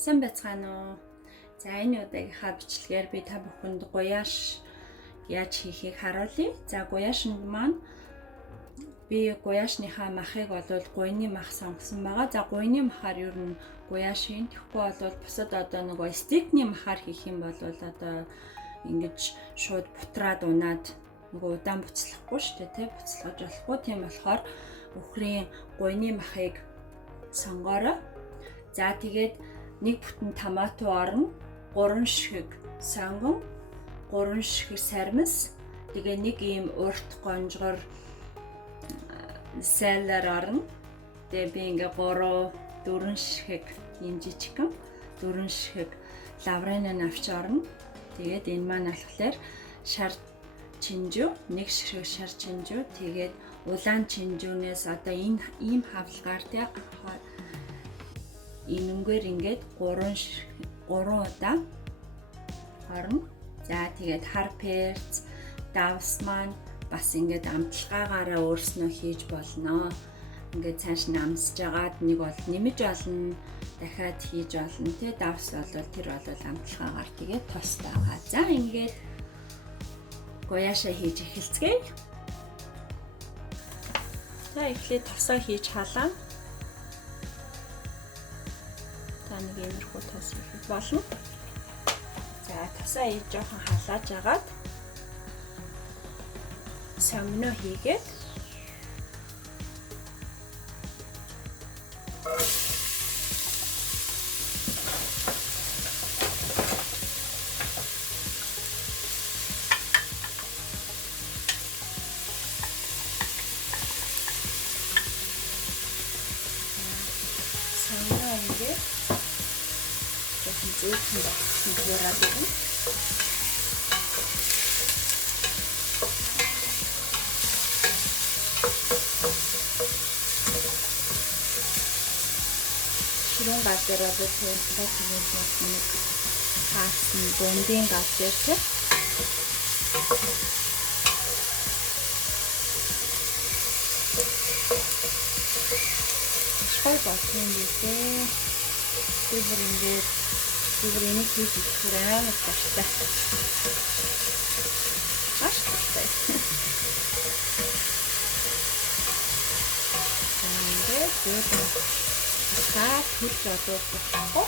Сайн байцгаана уу? За энэ удаагийнхаа бичлэгээр би та бүхэнд гуяаш яаж хийхийг харуулъя. За гуяашнд маань би гуяашныхаа махыг болвол гуйны мах сонгосон байгаа. За гуйны махаар ер нь гуяашийн тэгэхгүй болвол бусад одоо нөгөө стикний махаар хийх юм бол одоо ингэж шууд бутраад унаад нөгөө удаан буцлахгүй шүү дээ, буцалгаж болохгүй. Тийм болохоор өхрийн гуйны махыг сонгоорой. За тэгээд нэг бүтэн томато орно, 3 шихэг сонгон, 3 шихэг сармис, тэгээ нэг ийм урт гонжгор селлер орно. Тэгээ би ингээ 3-4 шихэг ийм жижигхэн 4 шихэг лаврын навч орно. Тэгээд энэ маань болохоор шар чинжүү, нэг ширхэг шар чинжүү, тэгээд улаан чинжүүнээс одоо энэ ийм хавлгаар тий энэнгээр ингээд 3 удаа орно. За тэгээд хар перц, давс маань бас ингээд амтлагаагаараа өөрснөө хийж болно. Ингээд цааш нь амсж агаад нэг бол нэмэж олно, дахиад хийж олно тий. Давс бол тэр бол амтлагаагаар тэгээд тостойгаа. За ингээд гуяашаа хийж эхэлцгээе. За эхлээд тосоо хийж халаа. Нэг иймэрхүү тос хийх болно. За тосоо хийж жоохон халааж агаад сомно хийгээд сомно ингээд зөөлхөн багтсан дураад ирнэ. Ширүүн гал дээр одоо тайлбар хийх нэг хаасан бомбын гал дээр тий. Шой болсон юм дээ. Зүгээр энийг хийж ихээр амар таштай. Ашигтай. Тэгээд хаа хурц одоос болохгүй.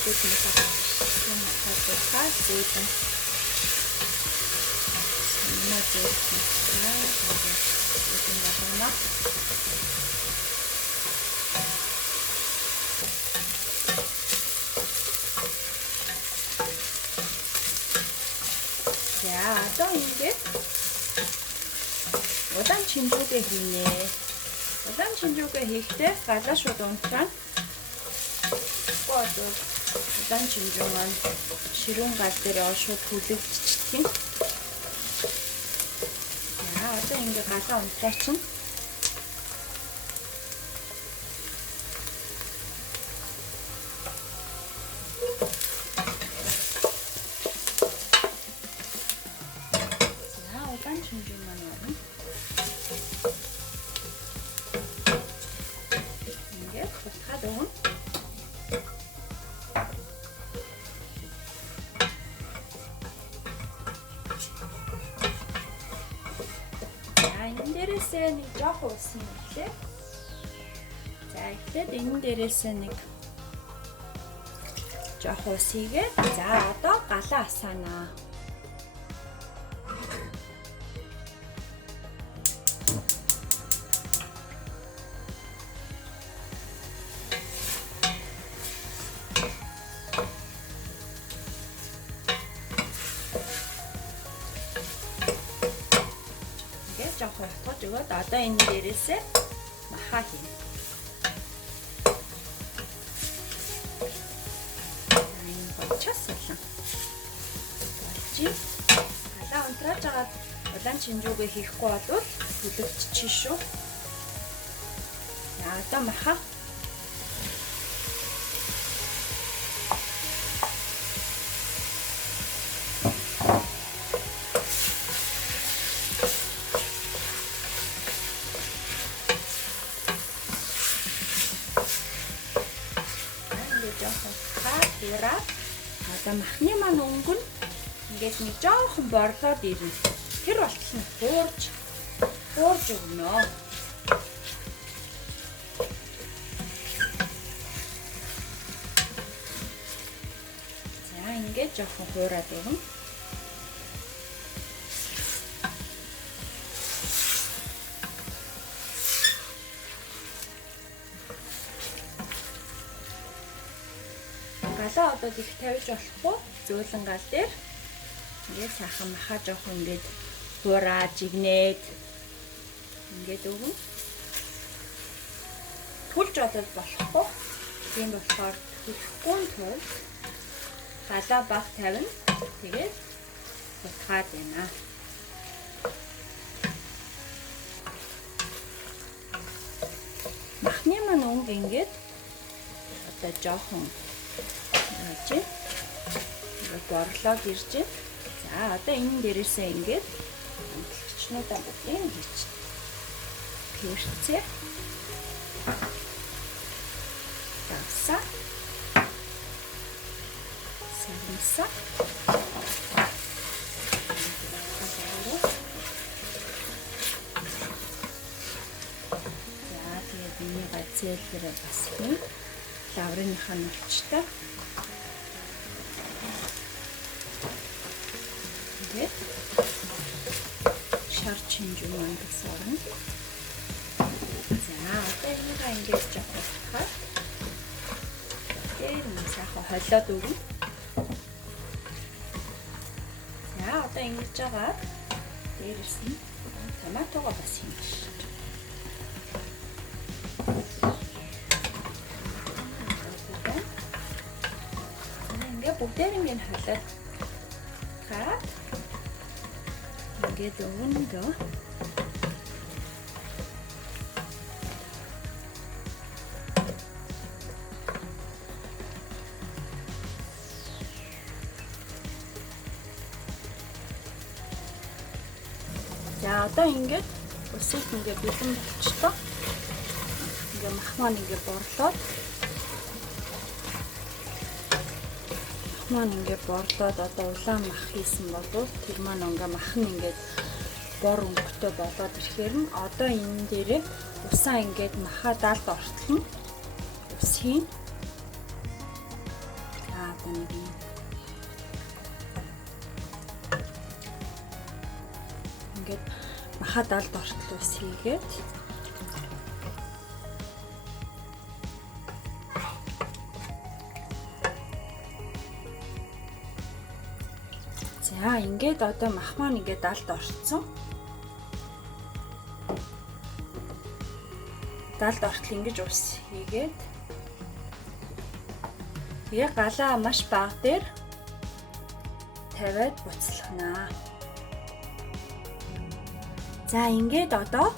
Тэгээд нэг хаа зүйдэн. За одоо ингээд удаан чинжүүгээ хийнэ. Удаан чинжүүгээ хийхдээ галаа шууд унтраа. Гоод удаан чинжүү маань ширүүн гал дээр шууд хүлэгдчихдэг юм. За одоо ингээд галаа унтраачин. Ингээд батхаад өгнө. Энэ дээрээсээ нэг жоох уусан юм лээ. За эхлээд энэ дээрээсээ нэг жоох ус хийгээд за одоо галаа асаанаа. Жохон утгаж өгөөд одоо энэ дээрээсээ махаа хийнэ. Энэ болчихсон юм. Болчих. Галаа унтрааж агаад удаан чинжүүгээ хийхгүй болвол хүлэгдчихэн шүү. За одоо махаа ингээ жоохон хураад одоо махны маань өнгө нь ингээд нэг жоохон борлоод ирнэ. Тэр болтол нь хуурж өгнө. За ингээд жоохон хуураад өгнө. Галаа одоо их тавьж болохгүй. Зөөлөн гал дээр ингээд сайхан махаа жоохон ингээд хуураад жигнээд ингээд өгнө. Түлж одод болохгүй. Тийм болохоор түлхэхгүй тул галаа баг тавина. Тэгээд хутгаад байна. Махны маань өнгө ингээд одоо жоохон борлоод ирж байна. За одоо энэ дээрээсээ ингээд амтлагчнуудаа бүгдийг хийч. Тэрцээ. Тавса. Сэлмэсэ. За тэгээд миний гацээлэрээ бас юм. Лаврынхаа нөлчтэй. Шар чинжүү маань гэсэн орно. За одоо энийг ингэж жахахаар дээр нь сайхан холиод өгнө. За одоо ингэж жагаад дээрээс нь томатогоо бас юм биш. Ингээ бүгдээр ингэ холиод хаад ингээд өгнө дөө. За одоо ингээд усыг ингээд бэлэн болчихлоо. Ингээд мах маань ингээд борлоод одоо улаан мах хийсэн болов тэр маань ингээ мах нь ингээд бор өнгөтэй болоод ирэхээр нь одоо энэ дээрээ усаа ингээд махаа далд ортлон усхийн. Одоо нэг юм ингээд махаа далд ортол ус хийгээд за ингээд одоо мах маань ингээд далд орцсон. Далд ортол ингэж ус хийгээд тэгээ галаа маш бага дээр тавиад буцалгана. За ингээд одоо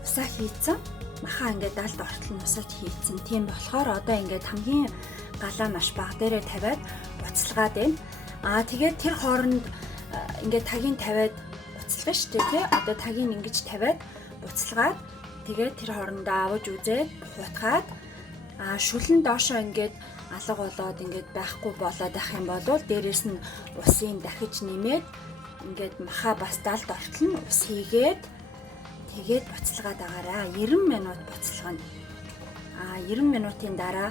усаа хийцэн. Махаа ингээд далд ортол нь усаад хийцэн. Тийм болохоор одоо ингээд хамгийн галаа маш бага дээрээ тавиад буцалгаад байна. Тэгээд тэр хооронд ингээд тагийг тавиад буцалгана шүү дээ тий. Одоо тагийг ингэж тавиад буцалгаад тэгээд тэр хоорондоо аваж үзээд хутгаад шүлэн доошоо ингээд алга болоод ингээд байхгүй болоод ах юм бол дээрэс нь усын дахиж нэмээд ингээд махаа бас далд ортолно ус хийгээд тэгээд буцалгаад агаараа 90 минут буцалгана. 90 минутын дараа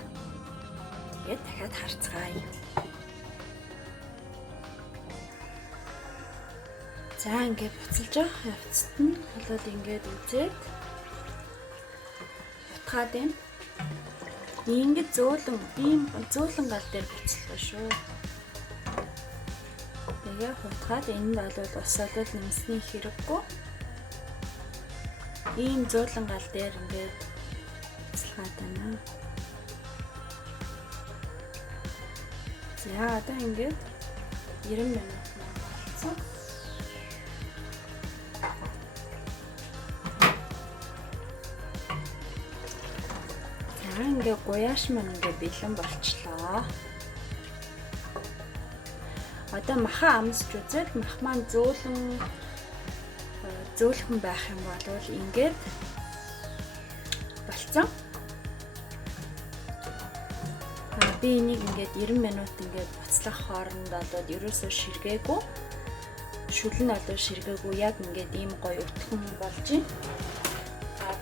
тэгээд дахиад харцгаая. За ингээд буцалж явах явцад нь болоод ингээд үзээд утгаад байна. Ингээд зөөлөн гал дээр буцалгаа шүү. Тэгээ хутгаад энэ нь бол усаалал нэмсний хэрэггүй. Ийм зөөлөн гал дээр ингээд буцалгаад байна. За одоо ингээд 90 минут болсон. Ингээ гуяаш маань ингээ бэлэн болчлоо. Одоо махаа амсч үзээд мах маань зөөлхөн байх юм бол ингээд болцсон. би энийг ингээд 90 минут ингээд буцлах хооронд одоо ерөөсөө ширгээгүй. Шүл нь одоо ширгээгүй, яг ингээд ийм гоё өтгөн болж байна.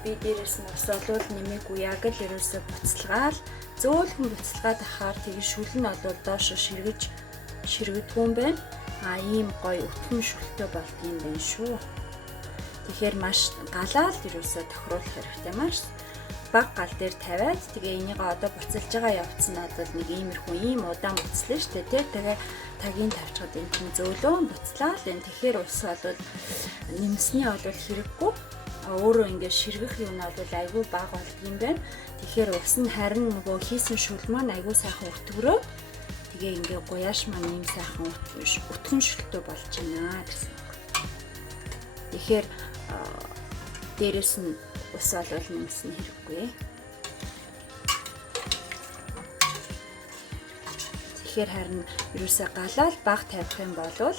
Би дээрээс нь ус олвол нэмээгүй, яг л ерөөсөө буцалгаал зөөлхөн буцалгаад ахаар тэгээ шүл нь олвол доошо ширгэгдгүй юм байна. Ийм гоё өтгөн шүлтэй болт юм байна шүү. Тэгэхээр маш галаад ерөөсөө тохируулах хэрэгтэй, маш баг гал дээр тавиад тэгээ энийг одоо буцалж байгаа явц нь одоо нэг иймэрхүү ийм удаан буцлаа шүү дээ. Тэгээ тагийн тавьчихад энэ чинь зөөлөн буцлаа л энэ. Тэгэхээр ус бол нэмсний бол хэрэггүй. Өөрөө ингээд ширгэх юм нь бол айгүй бага болд юм байна. Тэгэхээр ус нь харин нөгөө хийсэн шүл маань айгүй сайхан өтгөрөө. Тэгээ ингээд гуяаш маань ийм сайхан өтгөн шүлтэй болж байна гэсэн. Тэгэхээр дээрэс нь ус бол нэмсэн хэрэггүй. Тэгэхээр харин ерөөсөө галаад баг тавих юм бол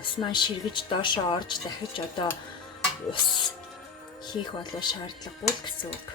ус маань ширгэж доошоо орж дахиж одоо ус хийх болоо шаардлагагүй гэсэн үг.